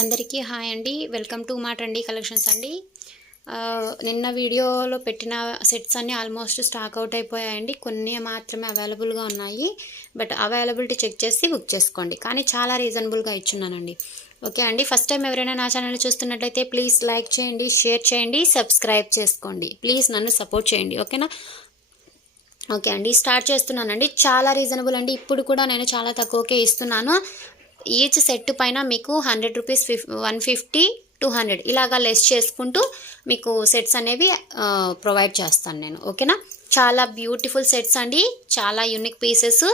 అందరికీ హాయ్ అండి. Welcome to మా ట్రెండీ కలెక్షన్స్ అండి. నిన్న వీడియోలో పెట్టిన సెట్స్ అన్నీ ఆల్మోస్ట్ స్టాక్ అవుట్ అయిపోయాయండి. కొన్ని మాత్రమే అవైలబుల్గా ఉన్నాయి. బట్ అవైలబిలిటీ చెక్ చేసి బుక్ చేసుకోండి. కానీ చాలా రీజనబుల్గా ఇచ్చున్నానండి. ఓకే అండి. ఫస్ట్ టైం ఎవరైనా నా ఛానల్ చూస్తున్నట్టయితే ప్లీజ్ లైక్ చేయండి, షేర్ చేయండి, సబ్స్క్రైబ్ చేసుకోండి. ప్లీజ్ నన్ను సపోర్ట్ చేయండి. ఓకేనా? ఓకే అండి, స్టార్ట్ చేస్తున్నానండి. చాలా రీజనబుల్ అండి. ఇప్పుడు కూడా నేను చాలా తక్కువకే ఇస్తున్నాను. ఈచ్ సెట్ పైన మీకు 100 రూపీస్ 150 200 ఇలాగా లెస్ చేసుకుంటూ మీకు సెట్స్ అనేవి ప్రొవైడ్ చేస్తాను నేను. ఓకేనా? చాలా బ్యూటిఫుల్ సెట్స్ అండి, చాలా యూనిక్ పీసెస్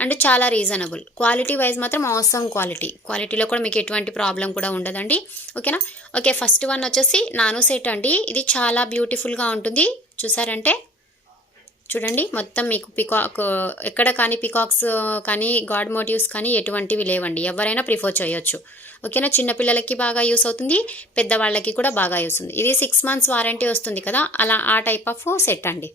అండ్ చాలా రీజనబుల్. క్వాలిటీ వైజ్ మాత్రం అవసరం. క్వాలిటీలో కూడా మీకు ఎటువంటి ప్రాబ్లం కూడా ఉండదండి. ఓకేనా? ఓకే, ఫస్ట్ వన్ వచ్చేసి నానో సెట్ అండి. ఇది చాలా బ్యూటిఫుల్గా ఉంటుంది. చూసారంటే చూడండి, మొత్తం మీకు పికాక్ ఎక్కడ కానీ పికాక్స్ కానీ గాడ్ మోటివ్స్ కానీ ఎటువంటివి లేవండి. ఎవరైనా ప్రిఫర్ చేయొచ్చు. ఓకేనా? చిన్నపిల్లలకి బాగా యూస్ అవుతుంది, పెద్దవాళ్ళకి కూడా బాగా యూస్ ఉంది. ఇది 6 months వారంటీ వస్తుంది కదా, అలా ఆ టైప్ ఆఫ్ సెట్ అండి.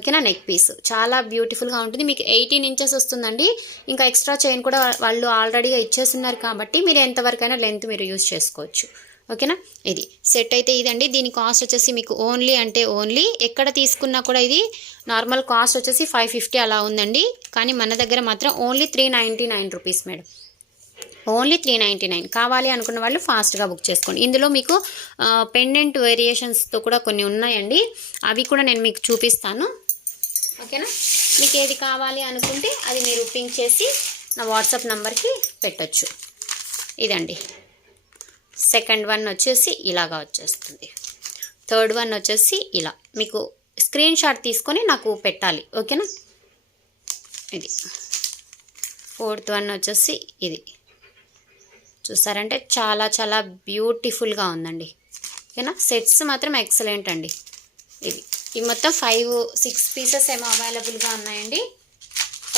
ఓకేనా? నెక్ పీస్ చాలా బ్యూటిఫుల్గా ఉంటుంది. మీకు 18 inches వస్తుందండి. ఇంకా ఎక్స్ట్రా చైన్ కూడా వాళ్ళు ఆల్రెడీగా ఇచ్చేస్తున్నారు కాబట్టి మీరు ఎంతవరకైనా లెంత్ మీరు యూస్ చేసుకోవచ్చు. ఓకేనా? ఇది సెట్ అయితే ఇదండి. దీని కాస్ట్ వచ్చేసి మీకు ఓన్లీ ఎక్కడ తీసుకున్నా కూడా ఇది నార్మల్ కాస్ట్ వచ్చేసి 550 అలా ఉందండి. కానీ మన దగ్గర మాత్రం ఓన్లీ 399 రూపీస్ మేడం. ఓన్లీ 399. కావాలి అనుకున్న వాళ్ళు ఫాస్ట్గా బుక్ చేసుకోండి. ఇందులో మీకు పెండెంట్ వేరియేషన్స్తో కూడా కొన్ని ఉన్నాయండి. అవి కూడా నేను మీకు చూపిస్తాను. ఓకేనా? మీకు ఏది కావాలి అనుకుంటే అది మీరు పింక్ చేసి నా వాట్సాప్ నంబర్కి పెట్టచ్చు. ఇదండి. సెకండ్ వన్ వచ్చేసి ఇలాగా వచ్చేస్తుంది. థర్డ్ వన్ వచ్చేసి ఇలా మీకు స్క్రీన్ షాట్ తీసుకొని నాకు పెట్టాలి. ఓకేనా? ఇది ఫోర్త్ వన్ వచ్చేసి ఇది. చూసారంటే చాలా చాలా బ్యూటిఫుల్గా ఉందండి. ఓకేనా? సెట్స్ మాత్రం ఎక్సలెంట్ అండి. ఇవి మొత్తం 5-6 పీసెస్ ఏమో అవైలబుల్గా ఉన్నాయండి.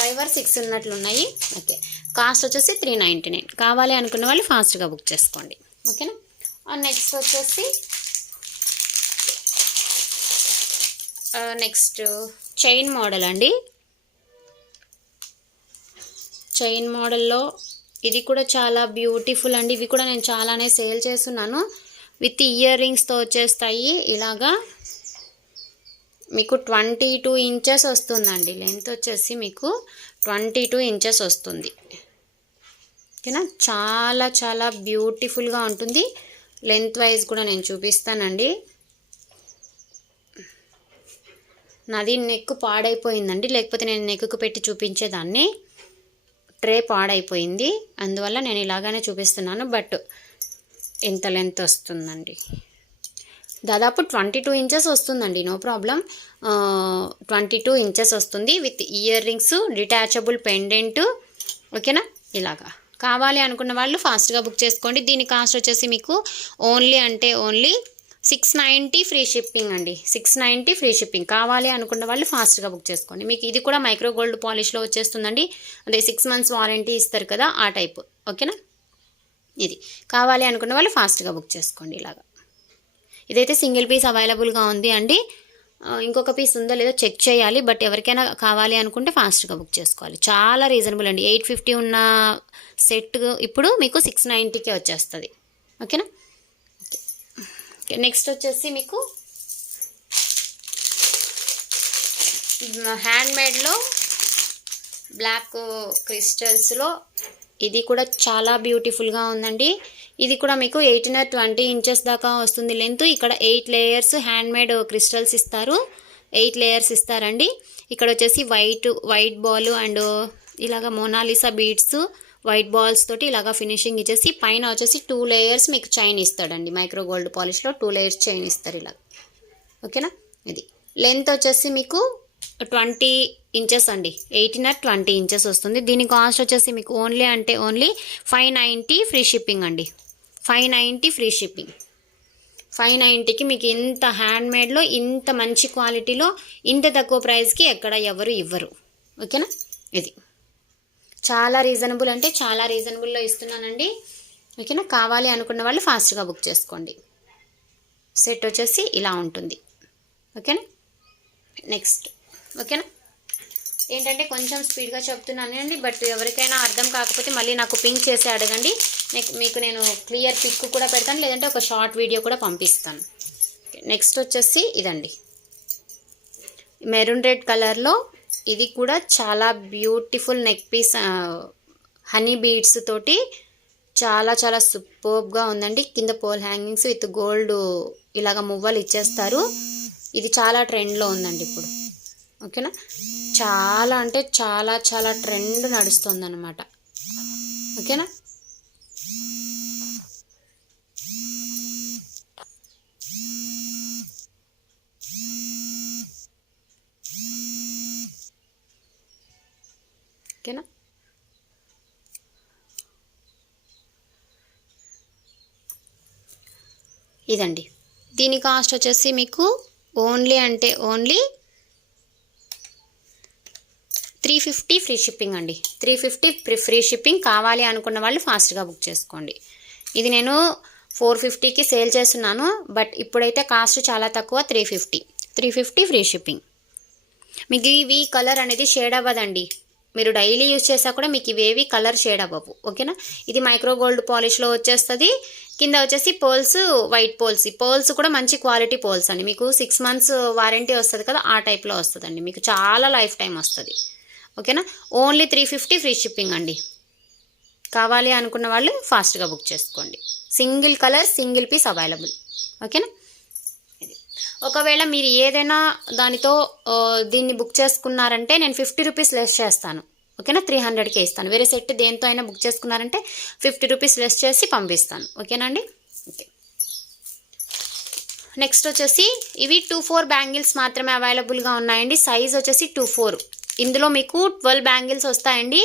5 or 6 ఉన్నట్లు ఉన్నాయి. ఓకే, కాస్ట్ వచ్చేసి 399. కావాలి అనుకున్న వాళ్ళు ఫాస్ట్గా బుక్ చేసుకోండి. ఓకేనా? నెక్స్ట్ వచ్చేసి నెక్స్ట్ చైన్ మోడల్ అండి. చైన్ మోడల్లో ఇది కూడా చాలా బ్యూటిఫుల్ అండి. ఇవి కూడా నేను చాలానే సేల్ చేస్తున్నాను. విత్ ఇయర్ రింగ్స్తో వచ్చేస్తాయి. ఇలాగా మీకు 22 inches వస్తుందండి. లెంత్ వచ్చేసి మీకు 22 inches వస్తుంది. ఓకేనా? చాలా చాలా బ్యూటిఫుల్గా ఉంటుంది. లెంత్ వైజ్ కూడా నేను చూపిస్తానండి. నాది నెక్ పాడైపోయిందండి, లేకపోతే నేను నెక్కు పెట్టి చూపించేదాన్ని. ట్రే పాడైపోయింది, అందువల్ల నేను ఇలాగానే చూపిస్తున్నాను. బట్ ఎంత లెంత్ వస్తుందండి, దాదాపు 22 inches వస్తుందండి. No problem. 22 inches వస్తుంది with ear rings, detachable pendant. ఓకేనా? ఇలాగా కావాలి అనుకున్న వాళ్ళు ఫాస్ట్గా బుక్ చేసుకోండి. దీని కాస్ట్ వచ్చేసి మీకు ఓన్లీ 690 ఫ్రీ షిప్పింగ్ అండి. 690 ఫ్రీ షిప్పింగ్. కావాలి అనుకున్న వాళ్ళు ఫాస్ట్గా బుక్ చేసుకోండి. మీకు ఇది కూడా మైక్రో గోల్డ్ పాలిష్లో వచ్చేస్తుందండి. అంటే 6 months వారంటీ ఇస్తారు కదా, ఆ టైపు. ఓకేనా? ఇది కావాలి అనుకున్న వాళ్ళు ఫాస్ట్గా బుక్ చేసుకోండి. ఇలాగా ఇదైతే సింగిల్ పీస్ అవైలబుల్గా ఉంది అండి. ఇంకొక పీస్ ఉందో లేదో చెక్ చేయాలి. బట్ ఎవరికైనా కావాలి అనుకుంటే ఫాస్ట్గా బుక్ చేసుకోవాలి. చాలా రీజనబుల్ అండి. 850 ఉన్న సెట్ ఇప్పుడు మీకు 690కే వచ్చేస్తుంది. ఓకేనా? ఓకే, నెక్స్ట్ వచ్చేసి మీకు హ్యాండ్మేడ్లో బ్లాక్ క్రిస్టల్స్లో ఇది కూడా చాలా బ్యూటిఫుల్గా ఉందండి. ఇది కూడా మీకు 18 or 20 inches దాకా వస్తుంది లెంత్. ఇక్కడ 8 layers హ్యాండ్మేడ్ క్రిస్టల్స్ ఇస్తారు. 8 layers ఇస్తారండి. ఇక్కడ వచ్చేసి వైట్ బాల్ అండ్ ఇలాగ మోనాలిసా బీడ్స్ వైట్ బాల్స్ తోటి ఇలాగా ఫినిషింగ్ ఇచ్చేసి పైన వచ్చేసి 2 layers మీకు చైన్ ఇస్తాడండి. మైక్రో గోల్డ్ పాలిష్లో 2 layers చైన్ ఇస్తారు ఇలా. ఓకేనా? ఇది లెంత్ వచ్చేసి మీకు 20 inches అండి. 18 or 20 inches వస్తుంది. దీని కాస్ట్ వచ్చేసి మీకు ఓన్లీ 590 ఫ్రీ షిప్పింగ్ అండి. 590 ఫ్రీ షిప్పింగ్. 590కి మీకు ఇంత హ్యాండ్మేడ్లో ఇంత మంచి క్వాలిటీలో ఇంత తక్కువ ప్రైస్కి ఎక్కడ ఎవరు ఇవ్వరు. ఓకేనా? ఇది చాలా రీజనబుల్, అంటే చాలా రీజనబుల్లో ఇస్తున్నానండి. ఓకేనా? కావాలి అనుకున్న వాళ్ళు ఫాస్ట్గా బుక్ చేసుకోండి. సెట్ వచ్చేసి ఇలా ఉంటుంది. ఓకేనా? నెక్స్ట్. ఓకేనా? ఏంటంటే కొంచెం స్పీడ్గా చెప్తున్నానండి, బట్ ఎవరికైనా అర్థం కాకపోతే మళ్ళీ నాకు పింక్ చేసి అడగండి, మీకు నేను క్లియర్ పిక్ కూడా పెడతాను, లేదంటే ఒక షార్ట్ వీడియో కూడా పంపిస్తాను. నెక్స్ట్ వచ్చేసి ఇదండి, మెరూన్ రెడ్ కలర్లో, ఇది కూడా చాలా beautiful neck piece, honey beads తోటి చాలా చాలా సూపర్గా ఉందండి. కింద పోల్ హ్యాంగింగ్స్ విత్ గోల్డ్ ఇలాగ మువ్వలు ఇచ్చేస్తారు. ఇది చాలా ట్రెండ్లో ఉందండి ఇప్పుడు. ఓకేనా, చాలా అంటే చాలా చాలా ట్రెండ్ నడుస్తుంది అన్నమాట. ఓకేనా, ఓకేనా. ఇదండి, దీని కాస్ట్ వచ్చేసి మీకు ఓన్లీ 350 ఫ్రీ షిప్పింగ్ అండి. 350 ఫ్రీ షిప్పింగ్. కావాలి అనుకున్న వాళ్ళు ఫాస్ట్గా బుక్ చేసుకోండి. ఇది నేను 450కి సేల్ చేస్తున్నాను, బట్ ఇప్పుడైతే కాస్ట్ చాలా తక్కువ, 350 ఫ్రీ షిప్పింగ్. మీకు ఇవి కలర్ అనేది షేడ్ అవ్వదండి, మీరు డైలీ యూజ్ చేసా కూడా మీకు ఇవేవి కలర్ షేడ్ అవ్వవు. ఓకేనా, ఇది మైక్రో గోల్డ్ పాలిష్లో వచ్చేస్తుంది. కింద వచ్చేసి పోల్స్, వైట్ పోల్స్. ఈ పోల్స్ కూడా మంచి క్వాలిటీ పోల్స్ అండి. మీకు 6 months వారంటీ వస్తుంది కదా, ఆ టైప్లో వస్తుందండి. మీకు చాలా లైఫ్ టైం వస్తుంది. ఓకేనా, ఓన్లీ 350 ఫ్రీ షిప్పింగ్ అండి. కావాలి అనుకున్న వాళ్ళు ఫాస్ట్గా బుక్ చేసుకోండి. Single colour, single piece available. ఓకేనా, ఒకవేళ మీరు ఏదైనా దానితో దీన్ని బుక్ చేసుకున్నారంటే నేను 50 రూపీస్ లెస్ చేస్తాను. ఓకేనా, 300కే ఇస్తాను. వేరే సెట్ దేంతో అయినా బుక్ చేసుకున్నారంటే 50 రూపీస్ లెస్ చేసి పంపిస్తాను. ఓకేనా అండి. ఓకే, నెక్స్ట్ వచ్చేసి ఇవి 2-4 బ్యాంగిల్స్ మాత్రమే అవైలబుల్గా ఉన్నాయండి. సైజ్ వచ్చేసి 2-4. ఇందులో మీకు 12 బ్యాంగిల్స్ వస్తాయండి.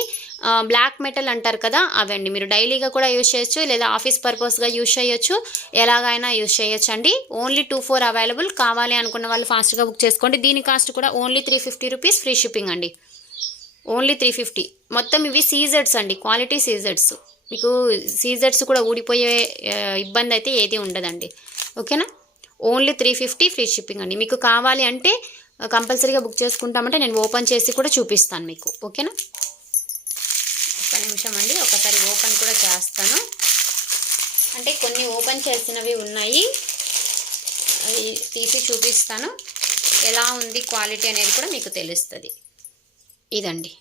బ్లాక్ మెటల్ అంటారు కదా, అవండి. మీరు డైలీగా కూడా యూజ్ చేయొచ్చు, లేదా ఆఫీస్ పర్పస్గా యూజ్ చేయొచ్చు, ఎలాగైనా యూజ్ చేయొచ్చు అండి. Only 2-4 available. కావాలి అనుకున్న వాళ్ళు ఫాస్ట్గా బుక్ చేసుకోండి. దీని కాస్ట్ కూడా ఓన్లీ 350 రూపీస్ ఫ్రీ షిప్పింగ్ అండి. ఓన్లీ 350. మొత్తం ఇవి సీజెడ్స్ అండి, క్వాలిటీ సీజెడ్స్. మీకు సీజెడ్స్ కూడా ఊడిపోయే ఇబ్బంది అయితే ఏది ఉండదండి. ఓకేనా, ఓన్లీ 350 ఫ్రీ షిప్పింగ్ అండి. మీకు కావాలి అంటే కంపల్సరీగా బుక్ చేసుకుంటామంటే నేను ఓపెన్ చేసి కూడా చూపిస్తాను మీకు. ఓకేనా, ఒక్క నిమిషం అండి, ఒకసారి ఓపెన్ కూడా చేస్తాను. అంటే కొన్ని ఓపెన్ చేసినవి ఉన్నాయి, అవి తీసి చూపిస్తాను. ఎలా ఉంది క్వాలిటీ అనేది కూడా మీకు తెలుస్తుంది. ఇదండి,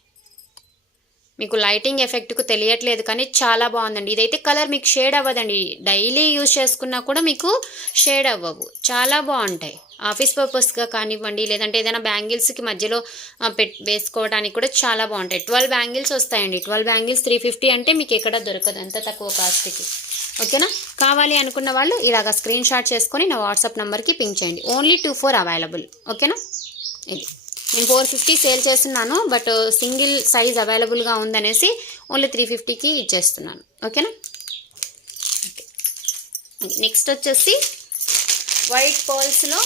మీకు లైటింగ్ ఎఫెక్ట్కు తెలియట్లేదు కానీ చాలా బాగుందండి. ఇదైతే కలర్ మీకు షేడ్ అవ్వదండి, డైలీ యూజ్ చేసుకున్నా కూడా మీకు షేడ్ అవ్వవు. చాలా బాగుంటాయి. ఆఫీస్ పర్పస్గా కానివ్వండి, లేదంటే ఏదైనా బ్యాంగిల్స్కి మధ్యలో వేసుకోవడానికి కూడా చాలా బాగుంటాయి. 12 బ్యాంగిల్స్ వస్తాయండి. 12 బ్యాంగిల్స్ 350 అంటే మీకు ఎక్కడ దొరకదు అంత తక్కువ కాస్ట్కి. ఓకేనా, కావాలి అనుకున్న వాళ్ళు ఇలాగ స్క్రీన్ షాట్ చేసుకొని నా వాట్సాప్ నెంబర్కి పింక్ చేయండి. Only 2-4 available. ఓకేనా, ఇది నేను 450 సేల్ చేస్తున్నాను, బట్ సింగిల్ సైజ్ అవైలబుల్గా ఉందనేసి ఓన్లీ 350కి ఇచ్చేస్తున్నాను. ఓకేనా, ఓకే. నెక్స్ట్ వచ్చేసి వైట్ పర్ల్స్లో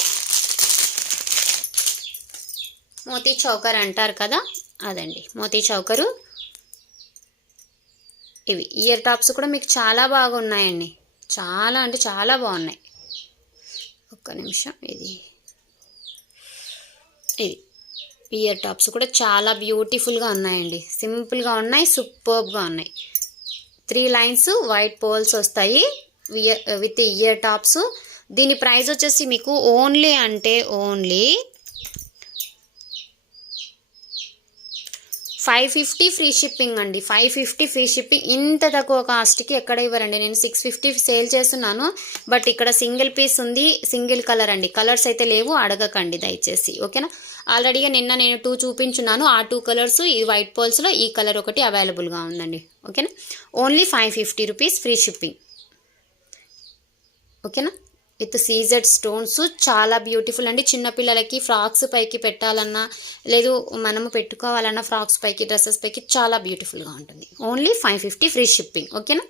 మోతీ చౌకర్ అంటారు కదా, అదండి మోతీ చౌకరు. ఇవి ఇయర్ టాప్స్ కూడా మీకు చాలా బాగున్నాయండి, చాలా అంటే చాలా బాగున్నాయి. ఒక్క నిమిషం, ఇది ఇయర్ టాప్స్ కూడా చాలా బ్యూటిఫుల్గా ఉన్నాయండి. సింపుల్గా ఉన్నాయి, సూపర్బ్గా ఉన్నాయి. 3 లైన్స్ వైట్ పోల్స్ వస్తాయి విత్ ఇయర్ టాప్స్. దీని ప్రైస్ వచ్చేసి మీకు ఓన్లీ 550 ఫ్రీ షిప్పింగ్ అండి. 550 ఫ్రీ షిప్పింగ్. ఇంత తక్కువ కాస్ట్కి ఎక్కడ ఇవ్వరండి. నేను 650 సేల్ చేస్తున్నాను, బట్ ఇక్కడ సింగిల్ పీస్ ఉంది, సింగిల్ కలర్ అండి. కలర్స్ అయితే లేవు, అడగకండి దయచేసి. ఓకేనా, ఆల్రెడీగా నిన్న నేను 2 చూపించున్నాను. ఆ 2 కలర్స్ ఈ వైట్ పోల్స్లో ఈ కలర్ ఒకటి అవైలబుల్గా ఉందండి. ఓకేనా, ఓన్లీ 550 రూపీస్ ఫ్రీ షిప్పింగ్. ఓకేనా, విత్ సీజెడ్ స్టోన్స్, చాలా బ్యూటిఫుల్ అండి. చిన్నపిల్లలకి ఫ్రాక్స్ పైకి పెట్టాలన్నా, లేదు మనము పెట్టుకోవాలన్నా ఫ్రాక్స్ పైకి, డ్రెస్సెస్ పైకి చాలా బ్యూటిఫుల్గా ఉంటుంది. Only 550 free shipping. ఓకేనా,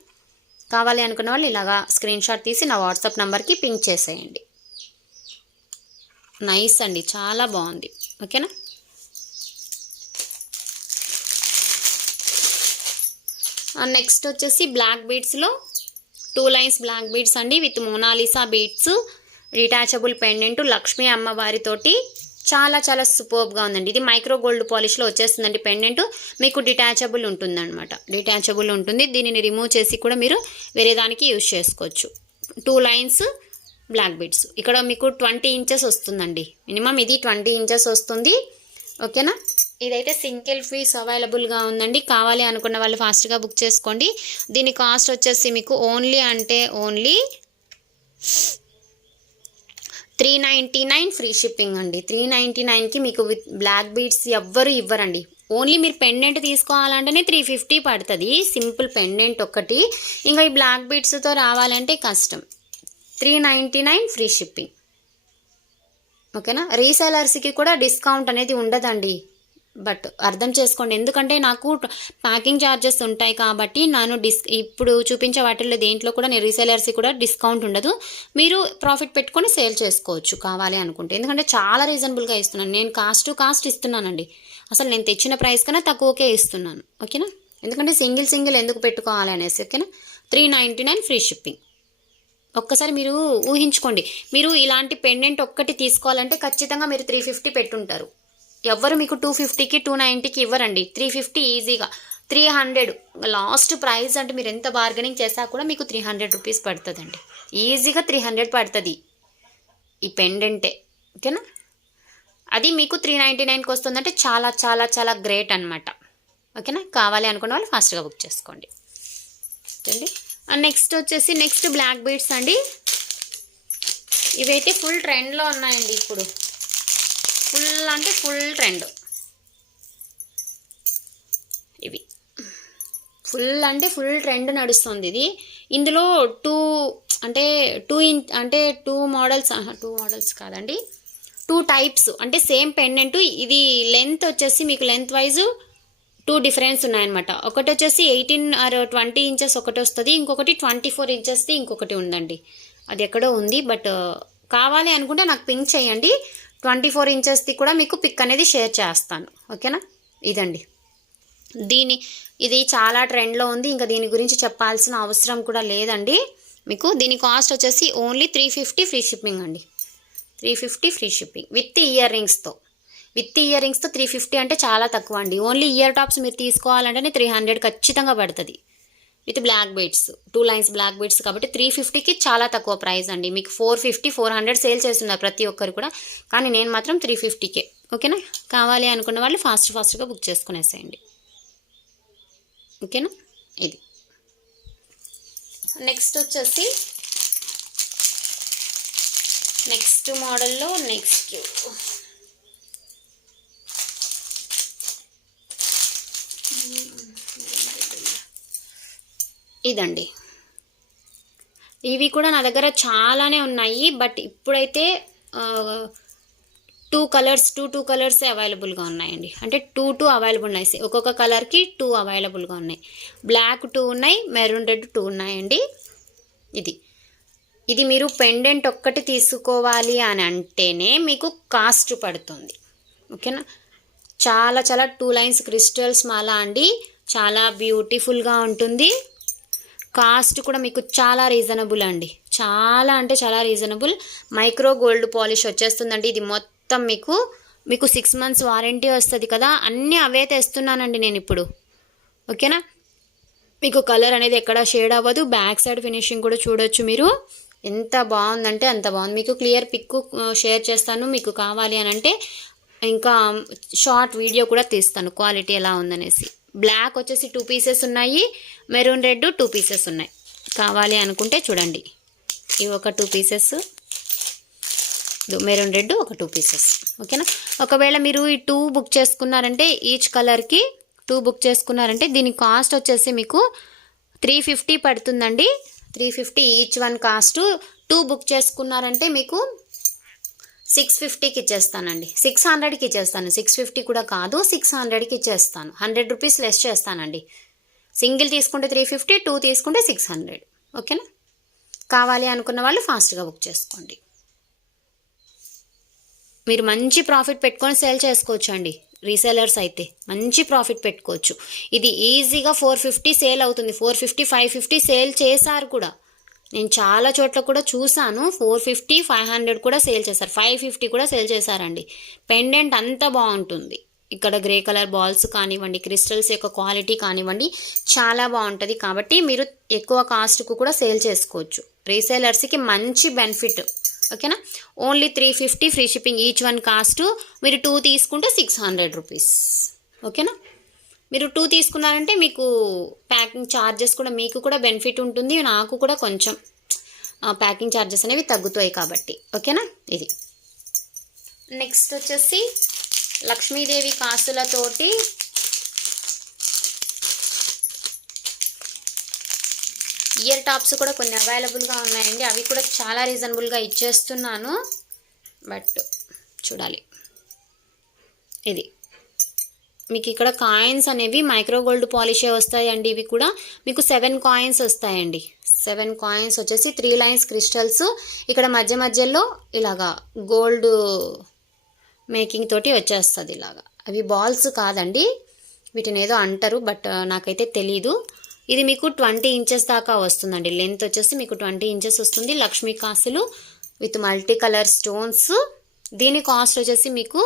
కావాలి అనుకున్న వాళ్ళు ఇలాగా స్క్రీన్ షాట్ తీసి నా వాట్సాప్ నెంబర్కి పింక్ చేసేయండి. నైస్ అండి, చాలా బాగుంది. ఓకేనా, నెక్స్ట్ వచ్చేసి బ్లాక్ బీడ్స్లో 2 లైన్స్ బ్లాక్ బీడ్స్ అండి, with Mona Lisa beads, reattachable pendant, Lakshmi అమ్మవారితోటి చాలా చాలా సూపర్బ్గా ఉందండి. ఇది మైక్రో గోల్డ్ పాలిష్లో వచ్చేస్తుందండి. పెండెంట్ మీకు డిటాచబుల్ ఉంటుందన్నమాట. డిటాచబుల్ ఉంటుంది. దీనిని రిమూవ్ చేసి కూడా మీరు వేరే దానికి యూజ్ చేసుకోవచ్చు. 2 లైన్స్ బ్లాక్ బీడ్స్. ఇక్కడ మీకు 20 ఇంచెస్ వస్తుందండి. మినిమం ఇది 20 ఇంచెస్ వస్తుంది. ఓకేనా. ఇదైతే సింగిల్ పీస్ అవైలబుల్గా ఉందండి. కావాలి అనుకున్న వాళ్ళు ఫాస్ట్గా బుక్ చేసుకోండి. దీని కాస్ట్ వచ్చేసి మీకు ఓన్లీ 399 ఫ్రీ షిప్పింగ్ అండి. 399కి మీకు విత్ బ్లాక్ బీడ్స్ ఎవ్వరు ఇవ్వరండి. ఓన్లీ మీరు పెండెంట్ తీసుకోవాలంటేనే 350 పడుతుంది. సింపుల్ పెండెంట్ ఒక్కటి. ఇంకా ఈ బ్లాక్ బీడ్స్తో రావాలంటే కష్టం. 399 ఫ్రీ షిప్పింగ్. ఓకేనా. రీసెలర్స్కి కూడా డిస్కౌంట్ అనేది ఉండదండి. బట్ అర్థం చేసుకోండి, ఎందుకంటే నాకు ప్యాకింగ్ ఛార్జెస్ ఉంటాయి కాబట్టి ఇప్పుడు చూపించే వాటిల్లో దేంట్లో కూడా నేను రీసేలర్స్కి కూడా డిస్కౌంట్ ఉండదు. మీరు ప్రాఫిట్ పెట్టుకొని సేల్ చేసుకోవచ్చు కావాలి అనుకుంటే. ఎందుకంటే చాలా రీజనబుల్గా ఇస్తున్నాను. నేను కాస్ట్ ఇస్తున్నానండి. అసలు నేను తెచ్చిన ప్రైస్ కన్నా తక్కువకే ఇస్తున్నాను. ఓకేనా. ఎందుకంటే సింగిల్ ఎందుకు పెట్టుకోవాలి అనేసి. ఓకేనా. 399 ఫ్రీ షిప్పింగ్. ఒక్కసారి మీరు ఊహించుకోండి, మీరు ఇలాంటి పెండెంట్ ఒక్కటి తీసుకోవాలంటే ఖచ్చితంగా మీరు 350 పెట్టుంటారు. ఎవరు మీకు 250కి 290కి ఇవ్వరండి. 350 ఈజీగా. 300 లాస్ట్ ప్రైస్. అంటే మీరు ఎంత బార్గెనింగ్ చేసా కూడా మీకు 300 రూపీస్ పడుతుందండి. ఈజీగా 300 పడుతుంది ఈ పెండెంటే. ఓకేనా. అది మీకు 399కి వస్తుందంటే చాలా చాలా చాలా గ్రేట్ అనమాట. ఓకేనా. కావాలి అనుకున్న వాళ్ళు ఫాస్ట్గా బుక్ చేసుకోండి. అండి. నెక్స్ట్ బ్లాక్ బీడ్స్ అండి. ఇవైతే ఫుల్ ట్రెండ్లో ఉన్నాయండి ఇప్పుడు. Full trend. ఇవి ఫుల్ ట్రెండ్ నడుస్తుంది ఇది. ఇందులో టూ మోడల్స్ కాదండి, 2 టైప్స్. అంటే సేమ్ పెండెంట్. ఇది లెంత్ వచ్చేసి మీకు లెంత్ వైజ్ 2 డిఫరెన్స్ ఉన్నాయన్నమాట. ఒకటి వచ్చేసి 18 or 20 ఇంచెస్ ఒకటి వస్తుంది. ఇంకొకటి 24 ఇంచెస్ది ఇంకొకటి ఉందండి. అది ఎక్కడో ఉంది. బట్ కావాలి అనుకుంటే నాకు పింక్ చేయండి. 24 ఇంచెస్ది కూడా మీకు పిక్ అనేది షేర్ చేస్తాను. ఓకేనా. ఇదండి. ఇది చాలా ట్రెండ్లో ఉంది. ఇంకా దీని గురించి చెప్పాల్సిన అవసరం కూడా లేదండి మీకు. దీని కాస్ట్ వచ్చేసి ఓన్లీ 350 ఫ్రీ షిప్పింగ్ అండి. 350 ఫ్రీ షిప్పింగ్ విత్ ఇయర్ రింగ్స్తో 350 అంటే చాలా తక్కువ అండి. ఓన్లీ ఇయర్ టాప్స్ మీరు తీసుకోవాలంటేనే 300 ఖచ్చితంగా పడుతుంది. With black beads 2 lines black beads కాబట్టి 350కి చాలా తక్కువ ప్రైస్ అండి. మీకు 450 400 సేల్ చేస్తున్నారు ప్రతి ఒక్కరు కూడా. కానీ నేను మాత్రం 350కే. ఓకేనా. కావాలి అనుకున్న వాళ్ళు ఫాస్ట్గా బుక్ చేసుకునేసేయండి. ఓకేనా. ఇది నెక్స్ట్ వచ్చేసి నెక్స్ట్ మోడల్లో ఇదండి. ఇవి కూడా నా దగ్గర చాలానే ఉన్నాయి. బట్ ఇప్పుడైతే 2 కలర్సే అవైలబుల్గా ఉన్నాయండి. అంటే 2 అవైలబుల్ ఉన్నాయి. ఒక్కొక్క కలర్కి 2 అవైలబుల్గా ఉన్నాయి. బ్లాక్ 2 ఉన్నాయి, మెరూన్ రెడ్ 2 ఉన్నాయండి. ఇది మీరు పెండెంట్ ఒక్కటి తీసుకోవాలి అని అంటేనే మీకు కాస్ట్ పడుతుంది. ఓకేనా. చాలా 2 లైన్స్ క్రిస్టల్స్ మాల అండి. చాలా బ్యూటిఫుల్గా ఉంటుంది. కాస్ట్ కూడా మీకు చాలా రీజనబుల్ అండి. చాలా అంటే చాలా రీజనబుల్. మైక్రో గోల్డ్ పాలిష్ వచ్చేస్తుందండి. ఇది మొత్తం మీకు 6 months వారంటీ వస్తుంది కదా. అన్నీ అవే తెస్తున్నానండి నేను ఇప్పుడు. ఓకేనా. మీకు కలర్ అనేది ఎక్కడ షేడ్ అవ్వదు. బ్యాక్ సైడ్ ఫినిషింగ్ కూడా చూడొచ్చు మీరు. ఎంత బాగుందంటే అంత బాగుంది. మీకు క్లియర్ పిక్ షేర్ చేస్తాను. మీకు కావాలి అని అంటే ఇంకా షార్ట్ వీడియో కూడా తీస్తాను క్వాలిటీ ఎలా ఉందనేసి. బ్లాక్ వచ్చేసి 2 పీసెస్ ఉన్నాయి. మెరూన్ రెడ్ 2 పీసెస్ ఉన్నాయి. కావాలి అనుకుంటే చూడండి. ఇవి ఒక 2 పీసెస్, మెరూన్ రెడ్ ఒక 2 పీసెస్. ఓకేనా. ఒకవేళ మీరు ఈ 2 బుక్ చేసుకున్నారంటే ఈచ్ కలర్కి 2 బుక్ చేసుకున్నారంటే దీని కాస్ట్ వచ్చేసి మీకు 350 పడుతుందండి. 350 ఈచ్ వన్ కాస్ట్. 2 బుక్ చేసుకున్నారంటే మీకు 650కి ఇచ్చేస్తానండి. 600కి ఇచ్చేస్తాను. 650 కూడా కాదు, 600కి ఇచ్చేస్తాను. 100 రూపీస్ లెస్ చేస్తానండి. సింగిల్ తీసుకుంటే 350, 2 తీసుకుంటే 600. ఓకేనా. కావాలి అనుకున్న వాళ్ళు ఫాస్ట్గా బుక్ చేసుకోండి. మీరు మంచి ప్రాఫిట్ పెట్టుకొని సేల్ చేసుకోవచ్చు అండి. రీసెలర్స్ అయితే మంచి ప్రాఫిట్ పెట్టుకోవచ్చు. ఇది ఈజీగా 450 సేల్ అవుతుంది. 450 550 సేల్ చేశారు కూడా. నేను చాలా చోట్ల కూడా చూసాను 450 500 కూడా సేల్ చేశారు, 550 కూడా సేల్ చేశారండి. పెండెంట్ అంతా బాగుంటుంది. ఇక్కడ గ్రే కలర్ బాల్స్ కానివ్వండి, క్రిస్టల్స్ యొక్క క్వాలిటీ కానివ్వండి చాలా బాగుంటుంది. కాబట్టి మీరు ఎక్కువ కాస్ట్కు కూడా సేల్ చేసుకోవచ్చు. రీసేలర్స్కి మంచి బెనిఫిట్. ఓకేనా. Only 350 free shipping. Each one cost మీరు 2 తీసుకుంటే 600 రూపీస్. ఓకేనా. మీరు 2 తీసుకున్నారంటే మీకు ప్యాకింగ్ ఛార్జెస్ కూడా మీకు కూడా బెనిఫిట్ ఉంటుంది, నాకు కూడా కొంచెం ప్యాకింగ్ ఛార్జెస్ అనేవి తగ్గుతాయి కాబట్టి. ఓకేనా. ఇది నెక్స్ట్ వచ్చేసి లక్ష్మీదేవి కాసులతోటి ఇయర్ టాప్స్ కూడా కొన్ని అవైలబుల్గా ఉన్నాయండి. అవి కూడా చాలా రీజనబుల్గా ఇచ్చేస్తున్నాను, బట్ చూడాలి. ఇది మీకు ఇక్కడ కాయిన్స్ అనేవి మైక్రో గోల్డ్ పాలిషే వస్తాయండి. ఇవి కూడా మీకు 7 కాయిన్స్ వస్తాయండి. 7 కాయిన్స్ వచ్చేసి 3 లైన్స్ క్రిస్టల్స్, ఇక్కడ మధ్య మధ్యలో ఇలాగా గోల్డ్ మేకింగ్ తోటి వచ్చేస్తుంది ఇలాగా. అవి బాల్స్ కాదండి, వీటిని ఏదో అంటారు, బట్ నాకైతే తెలీదు. ఇది మీకు 20 ఇంచెస్ దాకా వస్తుందండి. లెంత్ వచ్చేసి మీకు 20 ఇంచెస్ వస్తుంది. లక్ష్మీ కాసులు విత్ మల్టీ కలర్ స్టోన్స్. దీని కాస్ట్ వచ్చేసి మీకు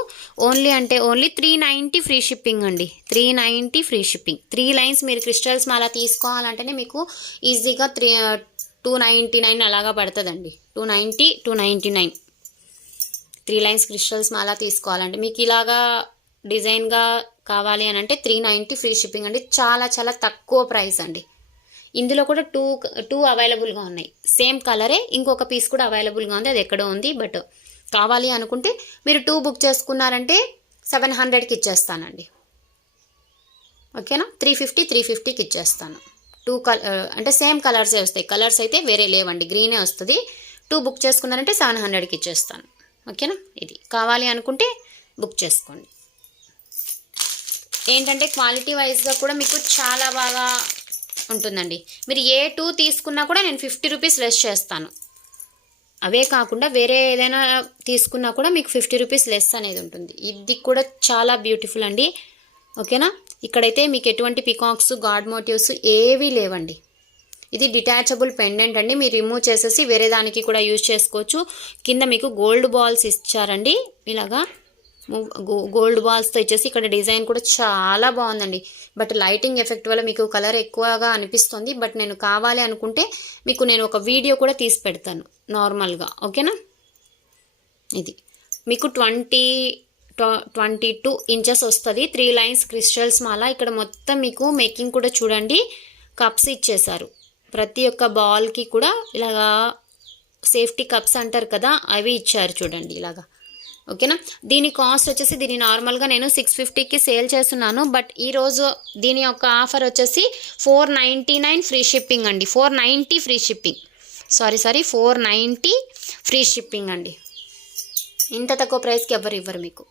ఓన్లీ 390 ఫ్రీ షిప్పింగ్ అండి. 390 ఫ్రీ షిప్పింగ్. 3 లైన్స్ మీరు క్రిస్టల్స్ మాలా తీసుకోవాలంటేనే మీకు ఈజీగా 299 అలాగా పడుతుందండి. 290 299 3 లైన్స్ క్రిస్టల్స్ మాలా తీసుకోవాలంటే మీకు ఇలాగా డిజైన్గా కావాలి అని అంటే 390 ఫ్రీ షిప్పింగ్ అండి. చాలా చాలా తక్కువ ప్రైస్ అండి. ఇందులో కూడా టూ అవైలబుల్గా ఉన్నాయి. సేమ్ కలరే, ఇంకొక పీస్ కూడా అవైలబుల్గా ఉంది, అది ఎక్కడో ఉంది. బట్ కావాలి అనుకుంటే మీరు 2 బుక్ చేసుకున్నారంటే 700కి ఇచ్చేస్తానండి. ఓకేనా. 350కి ఇచ్చేస్తాను. 2 అంటే సేమ్ కలర్సే వస్తాయి. కలర్స్ అయితే వేరే లేవండి, గ్రీనే వస్తుంది. 2 బుక్ చేసుకున్నారంటే 700కి ఇచ్చేస్తాను. ఓకేనా. ఇది కావాలి అనుకుంటే బుక్ చేసుకోండి. ఏంటంటే క్వాలిటీ వైజ్గా కూడా మీకు చాలా బాగా ఉంటుందండి. మీరు ఏ 2 తీసుకున్నా కూడా నేను 50 రూపీస్ లెస్ చేస్తాను. అవే కాకుండా వేరే ఏదైనా తీసుకున్నా కూడా మీకు 50 రూపీస్ లెస్ అనేది ఉంటుంది. ఇది కూడా చాలా బ్యూటిఫుల్ అండి. ఓకేనా. ఇక్కడైతే మీకు ఎటువంటి పికాక్స్ గాడ్ మోటివ్స్ ఏవీ లేవండి. ఇది డిటాచబుల్ పెండెంట్ అండి. మీరు రిమూవ్ చేసేసి వేరే దానికి కూడా యూజ్ చేసుకోవచ్చు. కింద మీకు గోల్డ్ బాల్స్ ఇచ్చారండి. ఇలాగా గోల్డ్ బాల్స్తో ఇచ్చేసి ఇక్కడ డిజైన్ కూడా చాలా బాగుందండి. బట్ లైటింగ్ ఎఫెక్ట్ వల్ల మీకు కలర్ ఎక్కువగా అనిపిస్తుంది. బట్ నేను కావాలి అనుకుంటే మీకు నేను ఒక వీడియో కూడా తీసి పెడతాను నార్మల్గా. ఓకేనా. ఇది మీకు 22 ఇంచెస్ వస్తుంది. 3 లైన్స్ క్రిస్టల్స్ మాల. ఇక్కడ మొత్తం మీకు మేకింగ్ కూడా చూడండి, కప్స్ ఇచ్చేసారు. ప్రతి ఒక్క బాల్కి కూడా ఇలాగా సేఫ్టీ కప్స్ అంటారు కదా, అవి ఇచ్చారు చూడండి ఇలాగా. ఓకేనా. దీని కాస్ట్ వచ్చేసి దీని నార్మల్గా నేను 650కి సేల్ చేస్తున్నాను. బట్ ఈరోజు దీని యొక్క ఆఫర్ వచ్చేసి 499 ఫ్రీ షిప్పింగ్ అండి. 490 free shipping. Sorry 490 free shipping అండి. ఇంత తక్కువ ప్రైస్కి ఎవరు ఇవ్వరు మీకు.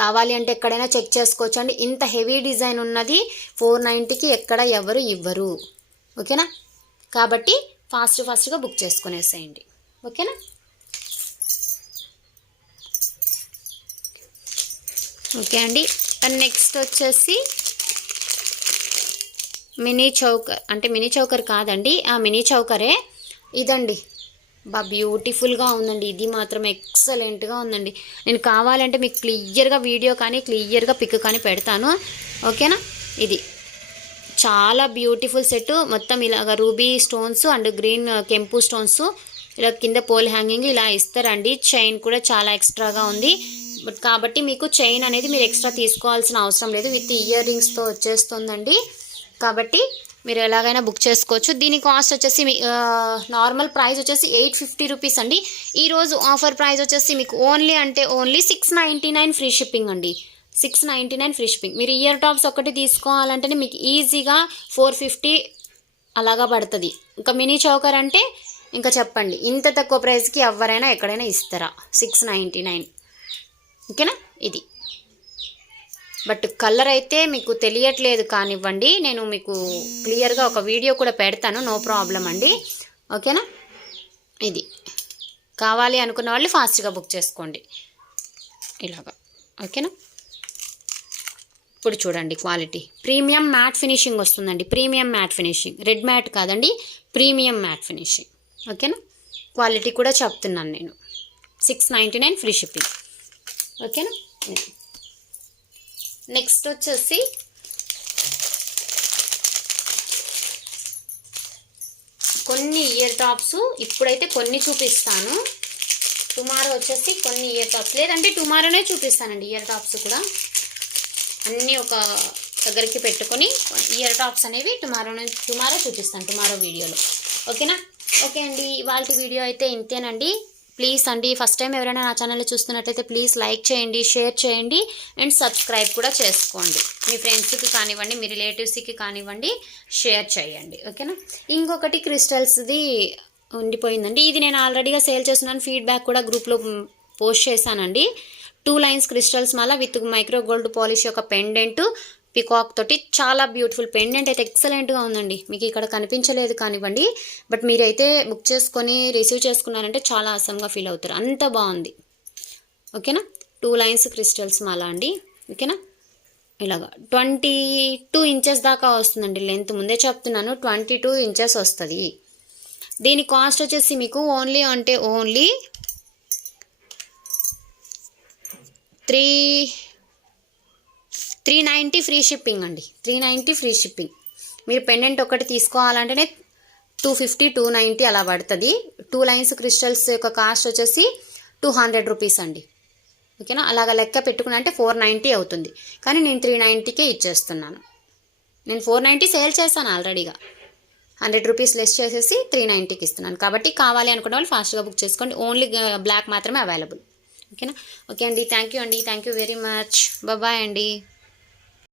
కావాలి అంటే ఎక్కడైనా చెక్ చేసుకోవచ్చు అండి. ఇంత హెవీ డిజైన్ ఉన్నది 490కి ఎక్కడ ఎవరు ఇవ్వరు. ఓకేనా. కాబట్టి ఫాస్ట్గా బుక్ చేసుకునేసేయండి. ఓకేనా. ఓకే అండి. నెక్స్ట్ వచ్చేసి మినీ చౌకర్, అంటే మినీ చౌకర్ కాదండి, మినీ చౌకరే ఇదండి. బ్యూటిఫుల్గా ఉందండి. ఇది మాత్రం ఎక్సలెంట్గా ఉందండి. నేను కావాలంటే మీకు క్లియర్గా వీడియో కానీ క్లియర్గా పిక్ కానీ పెడతాను. ఓకేనా. ఇది చాలా బ్యూటిఫుల్ సెట్. మొత్తం ఇలాగ రూబీ స్టోన్స్ అండ్ గ్రీన్ కెంపు స్టోన్స్ ఇలా కింద పోల్ హ్యాంగింగ్ ఇలా ఇస్తారండి. చైన్ కూడా చాలా ఎక్స్ట్రాగా ఉంది. బట్ కాబట్టి మీకు చైన్ అనేది మీరు ఎక్స్ట్రా తీసుకోవాల్సిన అవసరం లేదు. విత్ ఇయర్ రింగ్స్తో వచ్చేస్తుందండి. కాబట్టి మీరు ఎలాగైనా బుక్ చేసుకోవచ్చు. దీని కాస్ట్ వచ్చేసి నార్మల్ ప్రైస్ వచ్చేసి 850 రూపీస్ అండి. ఈరోజు ఆఫర్ ప్రైస్ వచ్చేసి మీకు ఓన్లీ 699 ఫ్రీ షిప్పింగ్ అండి. 699 ఫ్రీ షిప్పింగ్. మీరు ఇయర్ టాప్స్ ఒకటి తీసుకోవాలంటేనే మీకు ఈజీగా 450 అలాగా పడుతుంది. ఇంకా మినీ చౌకర్ అంటే ఇంకా చెప్పండి. ఇంత తక్కువ ప్రైస్కి ఎవరైనా ఎక్కడైనా ఇస్తారా? 699. ఓకేనా. ఇది బట్ కలర్ అయితే మీకు తెలియట్లేదు కానివ్వండి, నేను మీకు క్లియర్గా ఒక వీడియో కూడా పెడతాను, నో ప్రాబ్లం అండి. ఓకేనా. ఇది కావాలి అనుకున్న వాళ్ళు ఫాస్ట్గా బుక్ చేసుకోండి ఇలాగా. ఓకేనా. ఇప్పుడు చూడండి క్వాలిటీ ప్రీమియం మ్యాట్ ఫినిషింగ్ వస్తుందండి. Premium matte finishing, red matte కాదండి, ప్రీమియం మ్యాట్ ఫినిషింగ్. ఓకేనా, క్వాలిటీ కూడా చెప్తున్నాను నేను. 699 ఫ్రీ షిప్పింగ్. ఓకేనా. నెక్స్ట్ వచ్చేసి కొన్ని ఇయర్ టాప్స్ ఇప్పుడైతే కొన్ని చూపిస్తాను. టుమారో వచ్చేసి కొన్ని ఇయర్ టాప్స్, లేదంటే టుమారోనే చూపిస్తానండి. ఇయర్ టాప్స్ కూడా అన్నీ ఒక దగ్గరికి పెట్టుకొని ఇయర్ టాప్స్ అనేవి టుమారో చూపిస్తాను, టుమారో వీడియోలో. ఓకేనా. ఓకే అండి, ఇవాళ వీడియో అయితే ఇంతేనండి. ప్లీజ్ అండి, ఫస్ట్ టైం ఎవరైనా నా ఛానల్ చూస్తున్నట్టయితే ప్లీజ్ లైక్ చేయండి, షేర్ చేయండి అండ్ సబ్స్క్రైబ్ కూడా చేసుకోండి. మీ ఫ్రెండ్స్కి కానివ్వండి, మీ రిలేటివ్స్కి కానివ్వండి, షేర్ చేయండి. ఓకేనా. ఇంకొకటి క్రిస్టల్స్ది ఉండిపోయిందండి. ఇది నేను ఆల్రెడీగా సేల్ చేస్తున్నాను, ఫీడ్బ్యాక్ కూడా గ్రూప్లో పోస్ట్ చేశానండి. 2 lines crystals Mala with micro gold polish యొక్క పెండెంట్ పికాక్ తోటి చాలా బ్యూటిఫుల్ పెండెంట్ అయితే ఎక్సలెంట్గా ఉందండి. మీకు ఇక్కడ కనిపించలేదు కానివ్వండి, బట్ మీరైతే బుక్ చేసుకొని రిసీవ్ చేసుకున్నారంటే చాలా అసంగా ఫీల్ అవుతారు, అంత బాగుంది. ఓకేనా. 2 లైన్స్ క్రిస్టల్స్ మాల అండి. ఓకేనా. ఇలాగా 22 ఇంచెస్ దాకా వస్తుందండి లెంత్, ముందే చెప్తున్నాను 22 ఇంచెస్ వస్తుంది. దీని కాస్ట్ వచ్చేసి మీకు ఓన్లీ 390 ఫ్రీ షిప్పింగ్ అండి. 390 ఫ్రీ షిప్పింగ్. మీరు పెండెంట్ ఒకటి తీసుకోవాలంటేనే 250 290 అలా పడుతుంది. 2 లైన్స్ క్రిస్టల్స్ యొక్క కాస్ట్ వచ్చేసి 200 రూపీస్ అండి. ఓకేనా. అలాగ లెక్క పెట్టుకున్నా అంటే 490 అవుతుంది, కానీ నేను 390కే ఇచ్చేస్తున్నాను. నేను 490 సేల్ చేశాను ఆల్రెడీగా, 100 రూపీస్ లెస్ చేసేసి 390కి ఇస్తున్నాను. కాబట్టి కావాలి అనుకున్న వాళ్ళు ఫాస్ట్గా బుక్ చేసుకోండి. ఓన్లీ బ్లాక్ మాత్రమే అవైలబుల్. ఓకేనా. ఓకే అండి, థ్యాంక్ యూ అండి, thank you very much. Bye అండి.